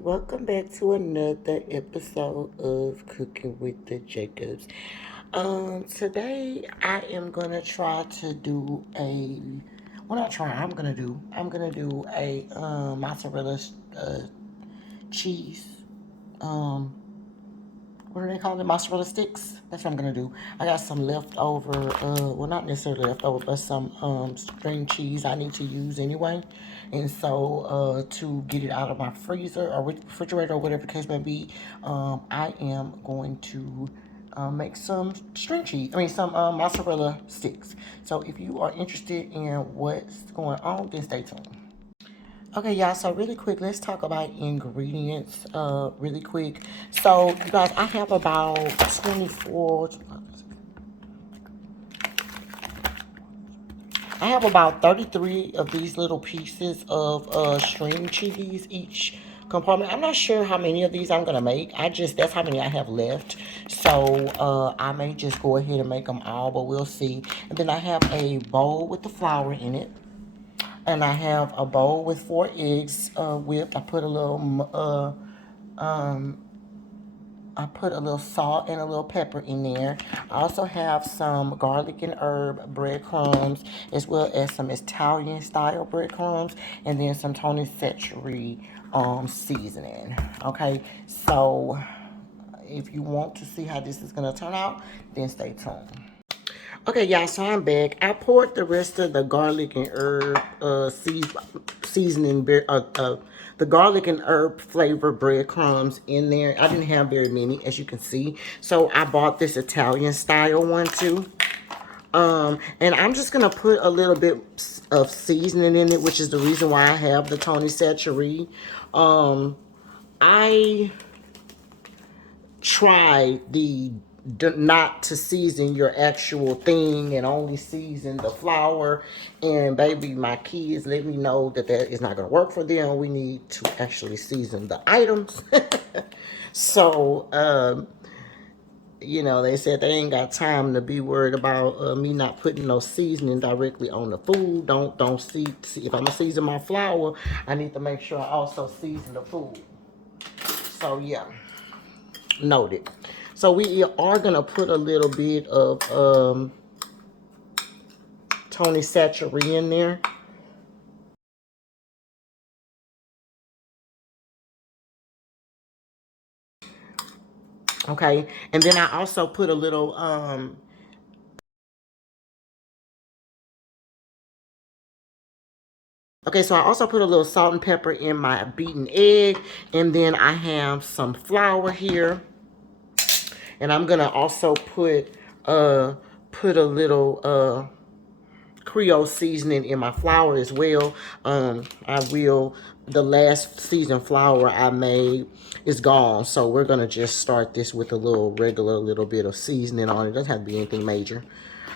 welcome back to another episode of Cooking with the Jacobs. Today I am gonna try to do a I'm gonna do a mozzarella cheese. Um, what do they call it? Mozzarella sticks. That's what I'm gonna do. I got some leftover, well, not necessarily leftover, but some string cheese I need to use anyway. And so, to get it out of my freezer or refrigerator or whatever the case may be, I am going to make some string cheese. I mean, some mozzarella sticks. So, if you are interested in what's going on, then stay tuned. Okay, y'all, so really quick, let's talk about ingredients really quick. So, you guys, I have about 24, I have about 33 of these little pieces of string cheese each compartment. I'm not sure how many of these I'm going to make. That's how many I have left. So, I may just go ahead and make them all, but we'll see. And then I have a bowl with the flour in it. And I have a bowl with 4 eggs whipped. I put a little salt and a little pepper in there. I also have some garlic and herb breadcrumbs, as well as some Italian style breadcrumbs, and then some Tony Chachere seasoning. Okay, so if you want to see how this is gonna turn out, then stay tuned. Okay, y'all, so I'm back. I poured the rest of the garlic and herb seasoning, the garlic and herb flavor breadcrumbs in there. I didn't have very many, as you can see. So I bought this Italian style one too. And I'm just going to put a little bit of seasoning in it, which is the reason why I have the Tony Chachere. I try not to season your actual thing and only season the flour, and baby, my kids let me know that is not going to work for them. We need to actually season the items. So they said they ain't got time to be worried about me not putting no seasoning directly on the food. Don't see if I'm gonna season my flour, I need to make sure I also season the food. So yeah, noted. So we are gonna put a little bit of Tony Chachere in there. Okay, and then I also put a little okay, so I also put a little salt and pepper in my beaten egg, and then I have some flour here, and I'm gonna also put a little Creole seasoning in my flour as well. The last seasoned flour I made is gone, so we're gonna just start this with a little bit of seasoning on it. Doesn't have to be anything major.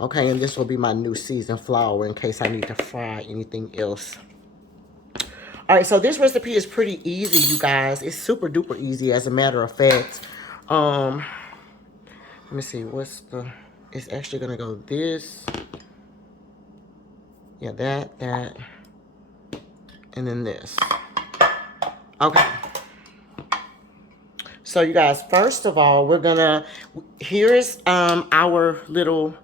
Okay, and this will be my new seasoned flour in case I need to fry anything else. All right, so this recipe is pretty easy, you guys. It's super duper easy, as a matter of fact. Let me see, it's actually gonna go this. Yeah, that, and then this. Okay. So you guys, first of all, here's our little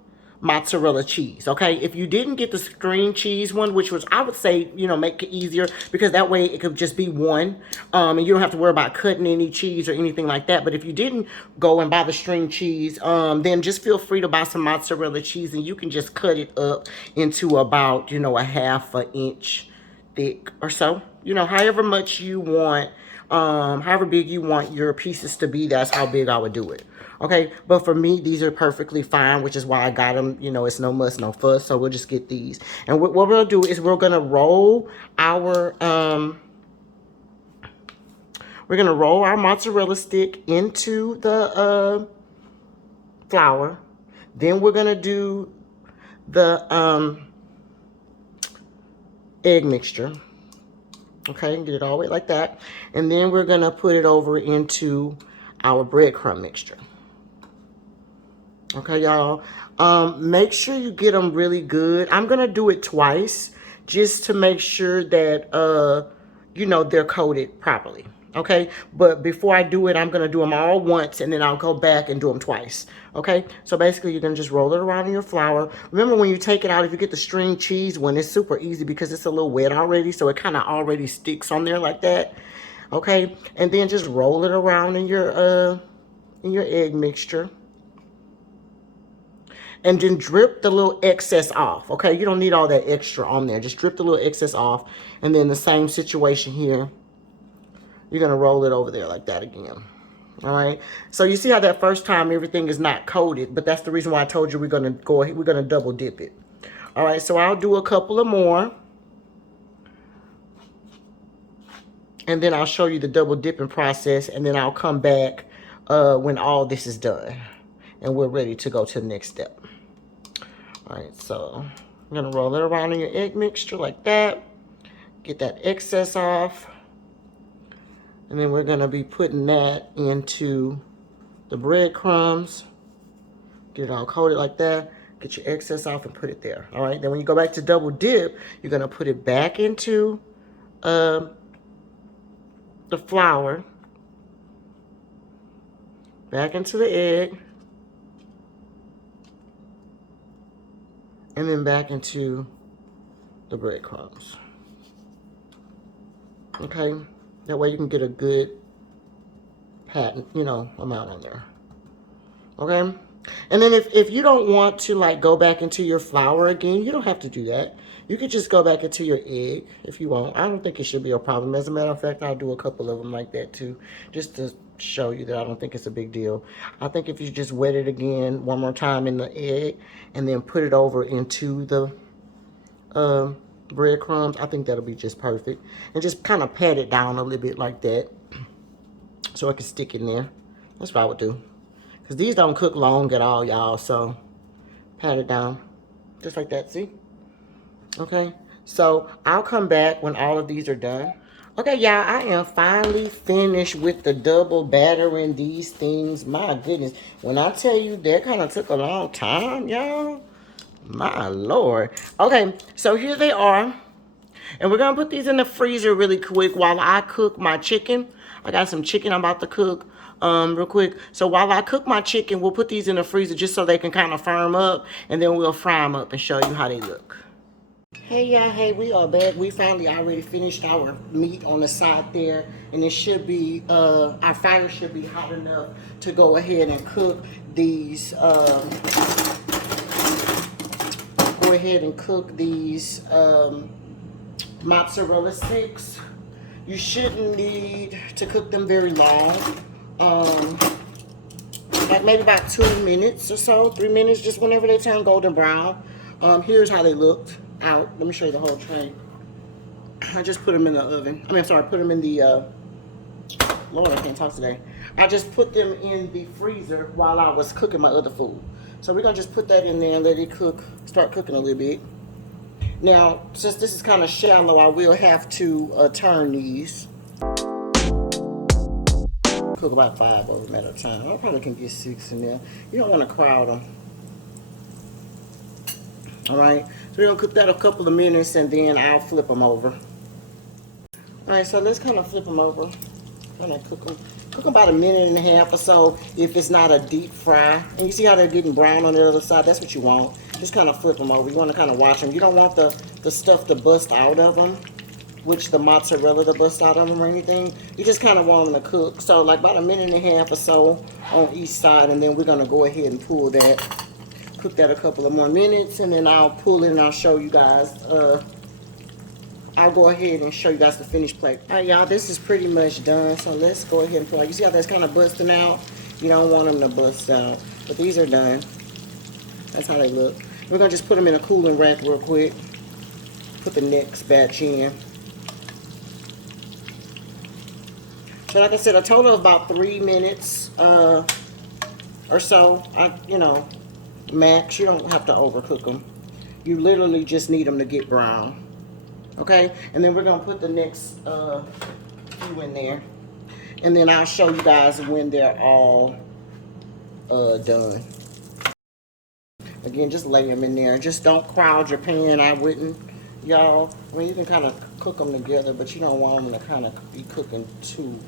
mozzarella cheese. Okay, if you didn't get the string cheese one, which was, I would say, make it easier, because that way it could just be one, and you don't have to worry about cutting any cheese or anything like that. But if you didn't go and buy the string cheese, then just feel free to buy some mozzarella cheese, and you can just cut it up into about, a half an inch thick or so, however much you want. However big you want your pieces to be, that's how big I would do it. Okay, but for me, these are perfectly fine, which is why I got them. It's no muss, no fuss, so we'll just get these. And what we'll do is we're gonna roll our mozzarella stick into the flour. Then we're gonna do the egg mixture. Okay, get it all the way like that. And then we're gonna put it over into our breadcrumb mixture. Okay, y'all. Make sure you get them really good. I'm gonna do it twice just to make sure that they're coated properly. Okay, but before I do it, I'm gonna do them all once, and then I'll go back and do them twice. Okay, so basically you're gonna just roll it around in your flour. Remember, when you take it out, if you get the string cheese one, it's super easy because it's a little wet already, so it kind of already sticks on there like that. Okay, and then just roll it around in your egg mixture, and then drip the little excess off. Okay, you don't need all that extra on there. Just drip the little excess off, and then the same situation here. You're gonna roll it over there like that again. All right. So you see how that first time everything is not coated, but that's the reason why I told you we're gonna go ahead. We're gonna double dip it. All right. So I'll do a couple of more, and then I'll show you the double dipping process, and then I'll come back when all this is done, and we're ready to go to the next step. All right. So I'm gonna roll it around in your egg mixture like that. Get that excess off. And then we're gonna be putting that into the breadcrumbs. Get it all coated like that. Get your excess off and put it there. All right. Then when you go back to double dip, you're gonna put it back into the flour, back into the egg, and then back into the breadcrumbs. Okay. That way you can get a good pattern, amount on there. Okay. And then if you don't want to like go back into your flour again, you don't have to do that. You could just go back into your egg if you want. I don't think it should be a problem. As a matter of fact, I'll do a couple of them like that too, just to show you that I don't think it's a big deal. I think if you just wet it again one more time in the egg and then put it over into the breadcrumbs, I think that'll be just perfect. And just kind of pat it down a little bit like that so it can stick in there. That's what I would do. Because these don't cook long at all, y'all. So pat it down. Just like that, see? Okay. So I'll come back when all of these are done. Okay, y'all, I am finally finished with the double battering these things. My goodness. When I tell you that kind of took a long time, y'all. My Lord. Okay, so here they are. And we're going to put these in the freezer really quick while I cook my chicken. I got some chicken I'm about to cook real quick. So while I cook my chicken, we'll put these in the freezer just so they can kind of firm up. And then we'll fry them up and show you how they look. Hey, y'all. Hey, we are back. We finally already finished our meat on the side there. And it should be, our fire should be hot enough to go ahead and cook these, mozzarella sticks. You shouldn't need to cook them very long. Like maybe about 2 minutes or so, 3 minutes, just whenever they turn golden brown. Here's how they looked out. Let me show you the whole tray. I just put them in the oven. I mean, I'm sorry, put them in the, Lord, I can't talk today. I just put them in the freezer while I was cooking my other food. So we're gonna just put that in there and let it cook, start cooking a little bit. Now, since this is kind of shallow, I will have to turn these. Cook about 5 of them at a time. I probably can get 6 in there. You don't want to crowd them. Alright, so we're going to cook that a couple of minutes and then I'll flip them over. Alright, so let's kind of flip them over. Kind of cook them. Cook them about 1.5 minutes or so if it's not a deep fry. And you see how they're getting brown on the other side? That's what you want. Just kind of flip them over. You want to kind of watch them. You don't want the stuff to bust out of them, which the mozzarella to bust out of them or anything. You just kind of want them to cook. So like about 1.5 minutes or so on each side, and then we're going to go ahead and pull that. Cook that a couple of more minutes, and then I'll pull it and I'll show you guys. I'll go ahead and show you guys the finished plate. All right, y'all, this is pretty much done. So let's go ahead and pull it. You see how that's kind of busting out? You don't want them to bust out. But these are done. That's how they look. We're going to just put them in a cooling rack real quick. Put the next batch in. So like I said, a total of about 3 minutes or so. Max. You don't have to overcook them. You literally just need them to get brown. Okay, and then we're gonna put the next few in there, and then I'll show you guys when they're all done. Again, just lay them in there. Just don't crowd your pan. I wouldn't, y'all. I mean, you can kind of cook them together, but you don't want them to kind of be cooking too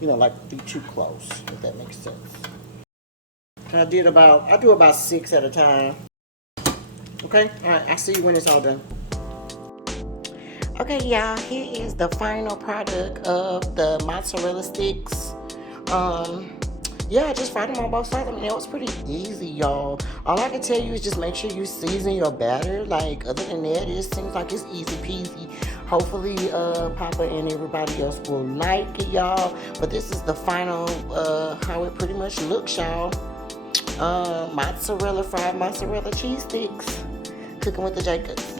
you know, like be too close, if that makes sense. I do about 6 at a time. Okay, all right, I'll see you when it's all done. Okay, y'all, here is the final product of the mozzarella sticks. Um, yeah, I just fried them on both sides. I mean, it was pretty easy, y'all. All I can tell you is just make sure you season your batter. Like, other than that, it seems like it's easy peasy. Hopefully, Papa and everybody else will like it, y'all. But this is the final, how it pretty much looks, y'all. Fried mozzarella cheese sticks. Cooking with the Jacobs.